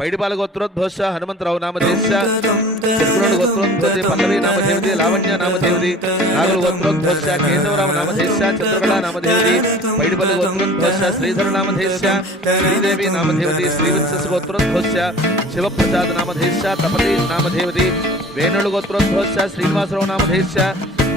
पैडिपाल गोत्रोद्भवस्य हनुमंतराव नामधेयस्य चतुर्गुण गोत्रोद्भवस्य पल्लवी नामधेयति लावण्य नामधेयति नागल गोत्रोद्भवस्य केशवराम नामधेयस्य चंद्रकला नामधेयति पैडिपाल गोत्रोद्भवस्य श्रीधर नामधेयस्य श्रीदेवी नामधेयति श्रीवत्स गोत्रोद्भवस्य शिवप्रसाद नामधेयस्य तपति नामधेयति वेणुल गोत्रोद्भवस्य श्रीनिवासराव नामधेयस्य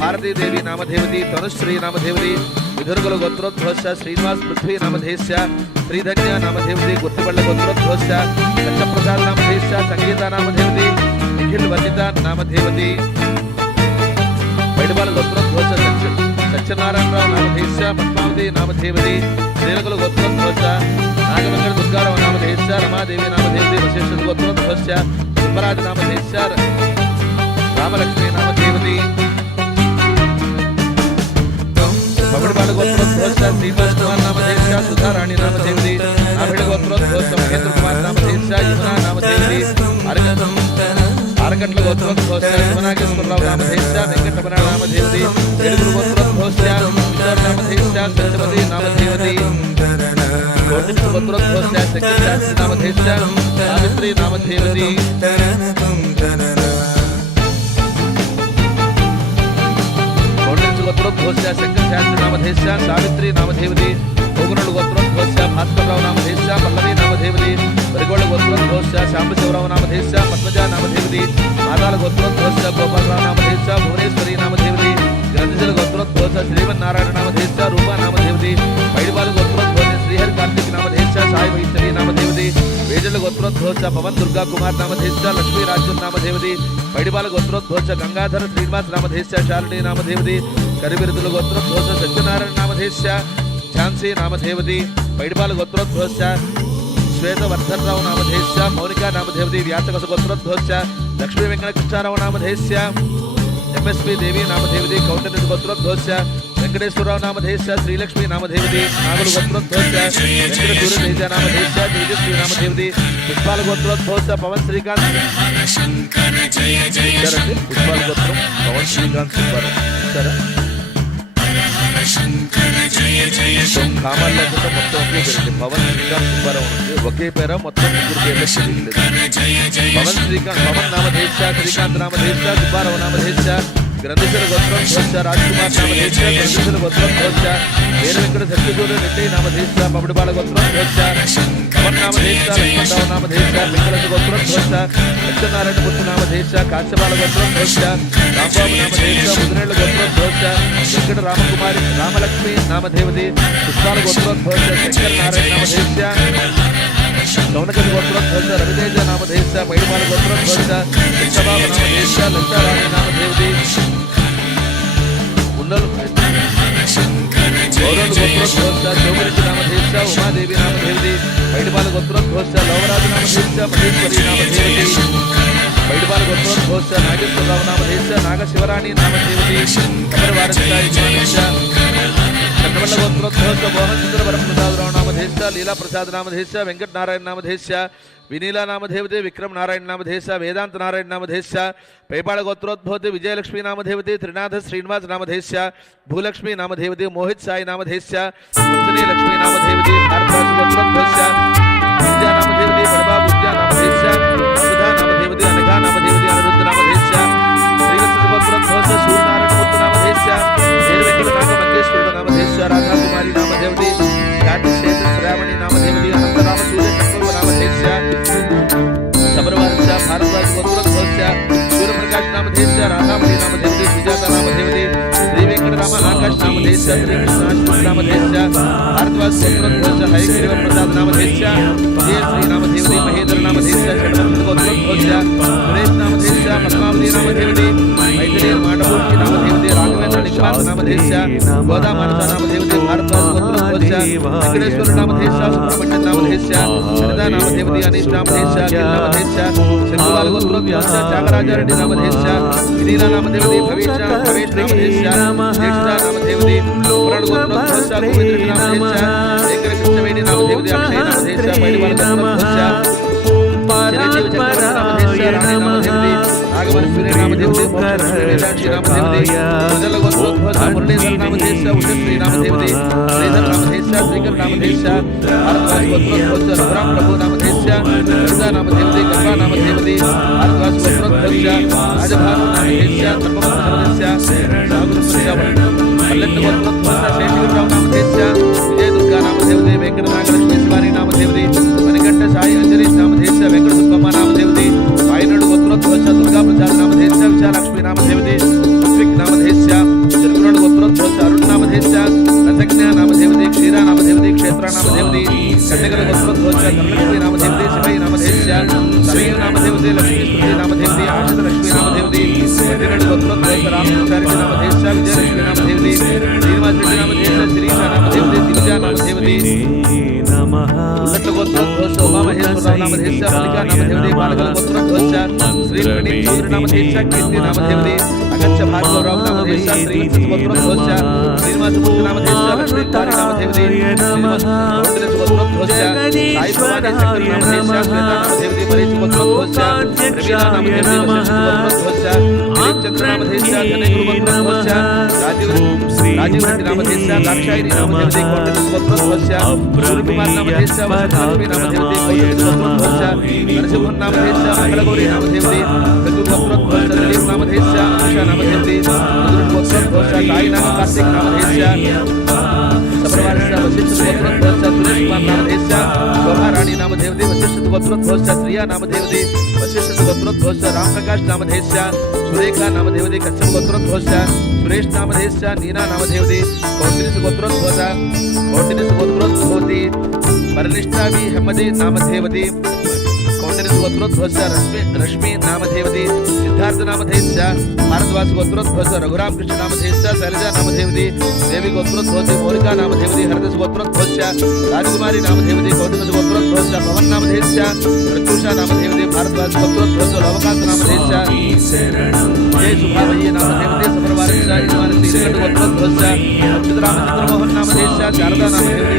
भारती देवी नामधेयति तनुश्री नामधेयति विधुर्गुल गोत्रोद्भवस्य श्रीनिवास पृथ्वी नामधेयस्य श्रीधन्य नामधेयति गुत्तिपल्ल गोत्रोद्भवस्य सत्यप्रसाद नामधेयस्य संगीता नामधेयति निखिल वसिता नामधेयति पैडिपाल गोत्रोद्भवस्य सत्यनारायण राव नामधेयस्य पद्मावती नामधेयति श्रीलकुल गोत्रोद्भवस्य नागमंगल दुर्गाराव नामधेयस्य रमादेवी नामधेयति वशिष्ठ गोत्रोद्भवस्य सुब्बराज नामधेयस्य रामलक्ष्मी नामधेयति पैडिपाल गोत्रोद्भवस्य श्रीनिवास कुमार नामधेयस्य सुधा रानी नामधेयति नाभिड गोत्रोद्भवस्य महेंद्र कुमार नामधेयस्य युवना नामधेयति కొనకట్ల గోత్రోద్భోష శివనాగేశ్వరరావు నామధేశ వెంకటరమణ నామధేవతి ఏడుగురు గోత్రోద్భోష కిషోర్ నామధేశ సత్యవతి నామధేవతి కోటించు గోత్రోద్భోష శంకరశాస్త్రి నామధేశ సావిత్రి నామధేవతి కోటించు గోత్రోద్భోష శంకరశాస్త్రి నామధేశ సావిత్రి నామధేవతి కోగునోడు గోత్రోద్భోష భాస్కరరావు నామధేశ పల్లవి నామధేవతి వరిగోళ్ళ గోత్రోద్భోష శాంబశివరావు నామధేశ పద్మజ నామధేవతి మాదాల గోత్రోద్భోష గోపాలరావు నామధేశ భువనేశ్వరి నామధేవతి గ్రంథిశల గోత్రోద్భోష శ్రీమన్నారాయణ నామధేశ రూపా నామధేవతి పైడిపాల గోత్రోద్భోష శ్రీహరి కార్తిక్ నామధేశ సాయి వైష్ణవి నామధేవతి వేజల గోత్రోద్భోష పవన్ దుర్గా కుమార్ నామధేశ లక్ష్మీ రాజ్యం నామధేవతి పైడిపాల గోత్రోద్భోష గంగాధర శ్రీనివాస్ నామధేశ శాలిని నామధేవతి కరిబిరుదుల గోత్రోద్భోష సత్యనారాయణ నామధేశ ఝాన్సీ నామధేవతి పైడిపాల గోత్రోద్భోష శ్వేతవర్ధనరావు నామధేశ మౌనికా నామధేవతి వ్యాసకస గోత్రోద్భోష లక్ష్మీ వెంకట కృష్ణారావు నామధేశ ఎంఎస్పీ దేవి నామధేవతి కౌంటరెడ్డి గోత్రోద్భోష వెంకటేశ్వరరావు నామధేశ శ్రీలక్ష్మి నామధేవతి నాగులు గోత్రోద్భోష వెంకట సూర్యతేజ నామధేశ తేజస్వి నామధేవతి పుష్పాల గోత్రోద్భోష పవన్ శ్రీకాంత్ పుష్పాల గోత్రం పవన్ శ్రీకాంత్ సుబ్బారావు సరే కామాలు లేకుండా మొత్తం ఒకే పేరు పవన్ శ్రీకాంత్ సుబ్బారావు ఒకే పేర మొత్తం ముగ్గురు పేర్లు పవన్ శ్రీకాంత్ పవన్ నామధేశ శ్రీకాంత్ నామధేశ సుబ్బారావు నామధేశ గ్రంథిశల గోత్రోద్భోష రాజ్కుమార్ నామధేశ గ్రంథిశల గోత్రోద్భోష వేరు వెంకట సత్యసూర్య రెడ్డి నామధేశ పమిడిపాల గోత్రోద్భోష పవన్ నామధేశ లక్ష్మణరావు నామధేశ వెంకటేశ గోత్రోద్భోష సత్యనారాయణ పుత్ర నామధేశ కాశ్యపాల గోత్రోద్భోష రాంబాబు నామధేశ ముదినేళ్ల గోత్రోద్భోష వెంకట రామకుమారి రామలక్ష్మి నామధేవతి పుష్పాల గోత్రోద్భోష శంకర నారాయణ నామధేశ సౌనకటి గోత్రోద్భోష రవితేజ నామధేశ పైడిపాల గోత్రోద్భోష కృష్ణబాబు నామధేశ లలితారాణి నామధేవతి ఉన్నలు గౌరవ గోత్రోద్భోష చౌమిరెడ్డి నామధేశ ఉమాదేవి నామధేవతి పైడిపాల గోత్రోద్భోష లవరాజు నామధేశ మహేశ్వరి నామధేవతి పైడిపాల గోత్రోద్భోష నాగేశ్వరరావు నామధేశ నాగశివరాణి నామధేవతి చంద్రవల్ల గోత్రోద్భోష మోహన్ చంద్ర వరప్రసాదరావు నామధేశ లీలా ప్రసాద్ నామధేశ వెంకట నారాయణ నామధేశ వినీలా నామధేవతి విక్రమ్ నారాయణ నామధేశ వేదాంత నారాయణ నామధేశ పైపాళ గోత్రోద్భవతి విజయలక్ష్మీ నామధేవతి త్రినాథ శ్రీనివాస్ నామధేశ భూలక్ష్మీ నామధేవతి మోహిత్ సాయి నామధేశ లక్ష్మీ నామధేవతి భారద్వాజ్ గోత్రోద్భోష విద్యా నామధేవతి బడబాబు విద్యా నామధేశ సుధా నామధేవతి అనఘా నామధేవతి అనిరుద్ధ నామధేశ శ్రీవత్స గోత్రోద్భోష సూర్యనారాయణ మూర్తి నామధేశ వేరు వెంకట నాగ మంగేశ్వరుడు నామధేశ రాధాకుమారి నామధేవతి ఘాటి శేష శ్రావణి నామధేవతి అనంతరామ సూర్య సంకల్ప నామధేశ సమరవార్ష భారద్వాజ్ గోత్రోద్భోష సూర్యప్రకాశ్ నామధేశ రాధామణి నామధేవతి సుజాత నామధేవతి శ్రీ వెంకటరామ ఆకాశ్ నామధేశ శ్రీకృష్ణ నామధేశ భారద్వాజ్ గోత్రోద్భోష హరిగిరివ ప్రసాద్ నామధేశ శ్రీ నామధేవతి మహేంద్ర నామధేశ షడ్వంశ గోత్రోద్భోష సురేష్ నామధేశ పద్మావతి నామధేవతి మైథిలి మాటమూర్తి నామధేవతి రాఘవేంద్ర నిఖాస్ నామధేశ గోదా మానస నామధేవతి భారద్వాజ్ గోత్రోద్భోష వెంకటేశ్వర నామధేశ సుబ్రహ్మణ్యం నామధేశ సరితా నామధేవతి అనీష్ నామధేశ నామధేశ శంకువాల గోత్రోద్భోష త్యాగరాజారెడ్డి నామధేశ వినీలా నామధేవతి భవేష్ నామధేశ జ్యేష్ఠ నామధేవతి పురాణ గోత్రోద్భోష గోవింద్రెడ్డి నామధేశ శంకర కృష్ణవేణి నామధేవతి అక్షయ నామధేశ పైడిపాల గోత్రోద్భోష చిరంజీవి చక్రవర్తి నామధేశ రాణి నామధేవతి నాగవరి సూర్య నామధేవతి వేదాంశి నామధేవతి ప్రజల గోత్రోద్భోష మురళీధర్ నామధేశ ఉషశ్రీ నామధేవతి శ్రీధర్ నామధేశ శ్రీకర్ నామధేశ భారద్వాజ్ గోత్రోద్భోష రఘురామ్ ప్రభు నామధేశ లలితా నామధేవతి గంగా నామధేవతి భారద్వాజ్ గోత్రోద్భోష రాజభాను నామధేశ పల్లెట్టు గోత్రోద్భోష శేషగిరిరావు నామధేశ విజయ దుర్గా నామధేవతి వెంకట నాగలక్ష్మి శివారి నామధేవతి మణికంఠ సాయి అంజనీష్ నామధేశ వెంకట సుబ్బమ్మ నామధేవతి వాయనాడు గోత్రోద్భోష దుర్గా ప్రసాద్ నామధేశ విశాలక్ష్మి నామధేవతి ఋత్విక్ నామధేశ తిరుకునాడు గోత్రోద్భోష అరుణ్ నామధేశ రసజ్ఞ నామధేవతి క్షీరా నామధేవతి క్షేత్ర నామధేవతి కన్యకల గోత్రోద్భోష ధనలక్ష్మి నామధేవతి శివై నామధేశ సరయు నామధేవతి లక్ష్మీ స్తుతి నామధేవతి ఆశిత లక్ష్మీ నామధేవతి వదినాడు గోత్రోద్భోష రామచారి నామధేశ విజయలక్ష్మి నామధేవతి శ్రీనివాస్ రెడ్డి నామధేశ శిరీష నామధేవతి దివిజ నామధేవతి ఉల్లట్ల గోత్రోద్భోష ఉమామహేశ్వరరావు నామధేశ మల్లికా నామధేవతి బాలకల గోత్రోద్భోష శ్రీ ప్రణీత్ చౌదరి నామధేశ కీర్తి నామధేవతి అగత్య భార్గవరావు నామధేయ శ్రీవత్స గోత్రోద్భవస్య శ్రీనివాసమూర్తి నామధేయ లక్ష్మీకారి నామధేయతి శ్రీనివాస గోత్రోద్భవస్య సాయి భవానీ శంకర్ నామధేయ శ్వేతా నామధేయతి పరీక్ష గోత్రోద్భవస్య ప్రవీణ నామధేయ వశిష్ఠ గోత్రోద్భవస్య చంద్ర నామధేయ ధనగురు గోత్రోద్భవస్య రాజీవ్ రెడ్డి నామధేయ దాక్షాయిని నామధేయతి కోటేశ్వర గోత్రోద్భవస్య సూర్యకుమార్ నామధేయ వసంతలక్ష్మి నామధేయతి కోటేశ్వర గోత్రోద్భవస్య నరసింహన్ నామధేయ మంగళగౌరి నామధేయతి రఘు గోత్రోద్భవస్య దిలీప్ నామధేయ అనుష నామధేయతి మధుర గోత్రోద్భవస్య సాయినాథ కార్తిక్ నామధేయ సపరివారస్య వశిష్ఠ గోత్రోద్భవస్య సురేష్ కుమార్ నామధేయ శోభారాణి నామధేయతి వశిష్ఠ గోత్రోద్భవస్య శ్రియా నామధేయతి వశిష్ఠ గోత్రోద్భవస్య రామ్ ప్రకాష్ నామధేయ సురేఖ నామధేయతి కశ్యప గోత్రోద్భవస్య సురేష్ నామధేయ నీనా నామధేయతి కౌటిల్య గోత్రోద్భవతి పరినిష్ఠావి హెమ్మది నామధేయతి కౌటిల్య గోత్రోద్భవస్య రశ్మి నామధేయతి సిద్ధార్థ నామధేయ భారద్వాజ గోత్రోద్భవస్య రఘురామ కృష్ణ నామధేయ శైలజ నామధేయతి దేవి గోత్రోద్భవతి మౌలికా నామధేయతి హరదశ గోత్రోద్భవస్య రాజకుమారి నామధేయతి కౌతుక గోత్రోద్భవస్య పవన్ నామధేయ ప్రత్యూష నామధేయతి భారద్వాజ గోత్రోద్భవస్య లోవకాంత నామధేయ జయ సుభావయ్య నామధేయతి సపరివారస్య ఇస్మానసి గోత్రోద్భవస్య అచ్యుతరామచంద్ర మోహన్ నామధేయ శారదా నామధేయతి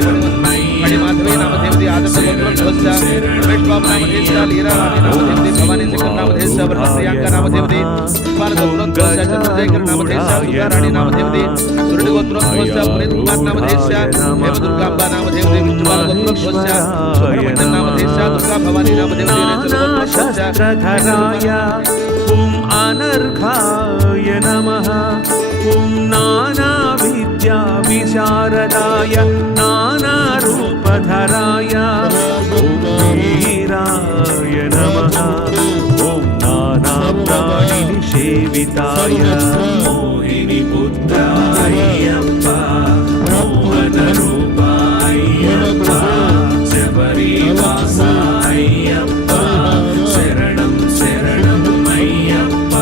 మణిమాధవి నామధేయతి ఆదర్శ గోత్రోద్భవస్య రమేష్ బాబు నామధేయ లీలా నామధేయతి భవానీ శంకర్ నామధేయ వర్ణ ప్రియాంక నామధేయతి పుష్పాల గోత్రోద్భవస్య చంద్రశేఖర్ నామధేయ సుధారాణి నామధేయతి సురుడి గోత్రోద్భవస్య పునీత్ కుమార్ నామధేయ హేమదుర్గాంబ నామధేయతి విష్ణుపాల గోత్రోద్భవస్య సుబ్రహ్మణ్యం నామధేయ దుర్గా భవానీ నామధేయతి శస్త్రధరాయ ఓం అనర్ఘాయ నమః ఓం నానా విద్యా విశారదాయ నానా రూపధరాయ ఓం వీరాయ నమః ఓం నానా ప్రాణి నిషేవితాయ మోహిని పుత్రాయ్యప్ప మోహన రూపాయ్యప్ప శబరివాసాయ్యప్ప శరణం శరణం అయ్యప్ప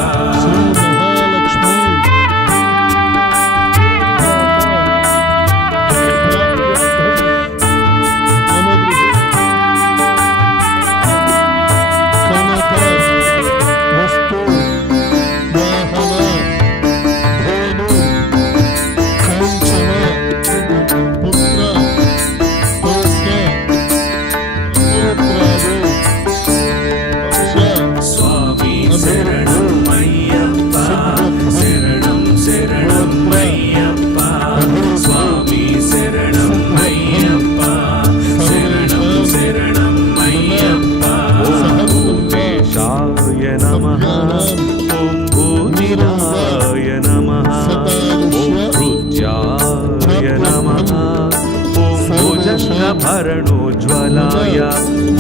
భరణోజ్వలాయ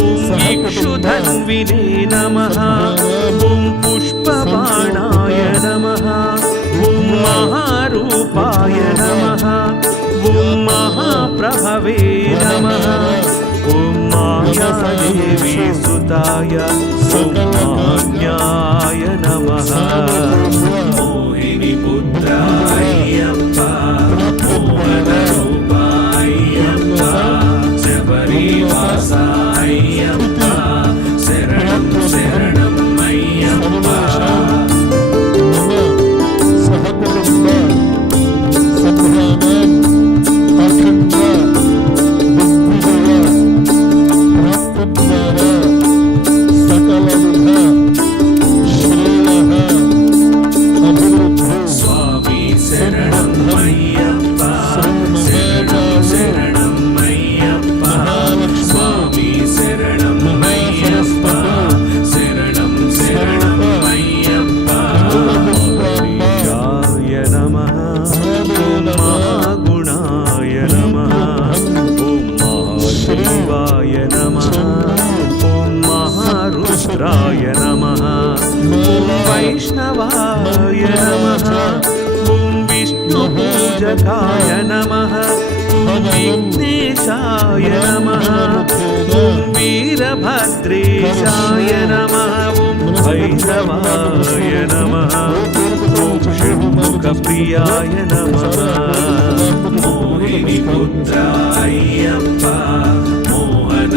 ఓం ఇక్షుధన్వినే నమః ఓం పుష్పబాణాయ నమః ఓం మహారూపాయ నమః ఓం మహాప్రభవే నమః ఓం మాయాదేవి సుతాయ ఓం మాన్యాయ నమః మోహిని పుత్రాయ్యప్ప మోహన రూపాయ్యప్ప శబరివాసాయ్యప్ప శరణం శరణం అయ్యప్ప వైష్ణవాయ నమః ఓం విష్ణుపూజకాయ నమః ఓం విఘ్నేశాయ నమః ఓం వీరభద్రేశాయ నమః ఓం భైరవాయ నమః ఓం షణ్ముఖప్రియాయ నమః మోహిని పుత్రాయ్యప్ప మోహన